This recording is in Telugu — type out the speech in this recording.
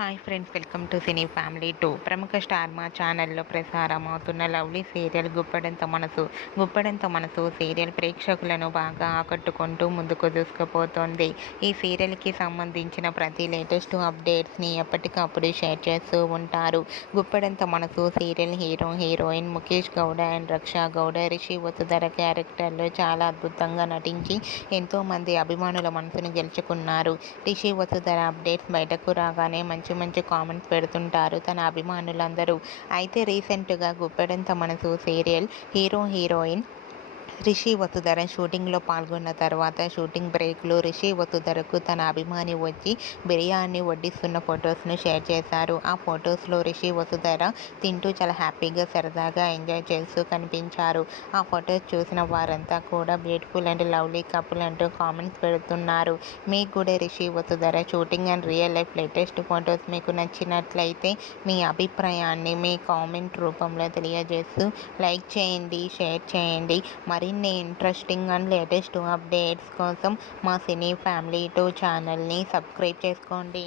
Hi friends, welcome to cine family 2. ప్రముఖ స్టార్ మా ఛానల్లో ప్రసారం అవుతున్న లవ్లీ సీరియల్ గుప్పడంత మనసు సీరియల్ ప్రేక్షకులను బాగా ఆకట్టుకుంటూ ముందుకు దూసుకుపోతోంది. ఈ సీరియల్కి సంబంధించిన ప్రతి లేటెస్ట్ అప్డేట్స్ని ఎప్పటికప్పుడు షేర్ చేస్తూ ఉంటారు. గుప్పడంత మనసు serial heroine Mukesh Gowda and Raksha Gowda Rishi Vasudhara క్యారెక్టర్లో చాలా అద్భుతంగా నటించి ఎంతోమంది అభిమానుల మనసును గెలుచుకున్నారు. రిషి వసుధర అప్డేట్స్ బయటకు రాగానే మంచి కామెంట్స్ పెడుతుంటారు తన అభిమానులందరూ. అయితే రీసెంట్గా గుప్పెడంత మనసు సీరియల్ హీరోయిన్ రిషి వసుధర షూటింగ్లో పాల్గొన్న తర్వాత షూటింగ్ బ్రేక్లో రిషి వసుధరకు తన అభిమాని వచ్చి బిర్యానీ వడ్డిస్తున్న ఫొటోస్ను షేర్ చేశారు. ఆ ఫొటోస్లో రిషి వసుధర తింటూ చాలా హ్యాపీగా సరదాగా ఎంజాయ్ చేస్తూ కనిపించారు. ఆ ఫొటోస్ చూసిన వారంతా కూడా బ్యూటిఫుల్ అండ్ లవ్లీ కపుల్ అంటూ కామెంట్స్ పెడుతున్నారు. మీకు కూడా Rishi Vasudhara shooting and real life latest photos మీకు నచ్చినట్లయితే మీ అభిప్రాయాన్ని మీ కామెంట్ రూపంలో తెలియజేస్తూ లైక్ చేయండి, షేర్ చేయండి. మరిన్ని ఇంట్రెస్టింగ్ అండ్ లేటెస్ట్ అప్డేట్స్ కోసం మా సినీ ఫ్యామిలీ 2 ఛానల్ని సబ్స్క్రైబ్ చేసుకోండి.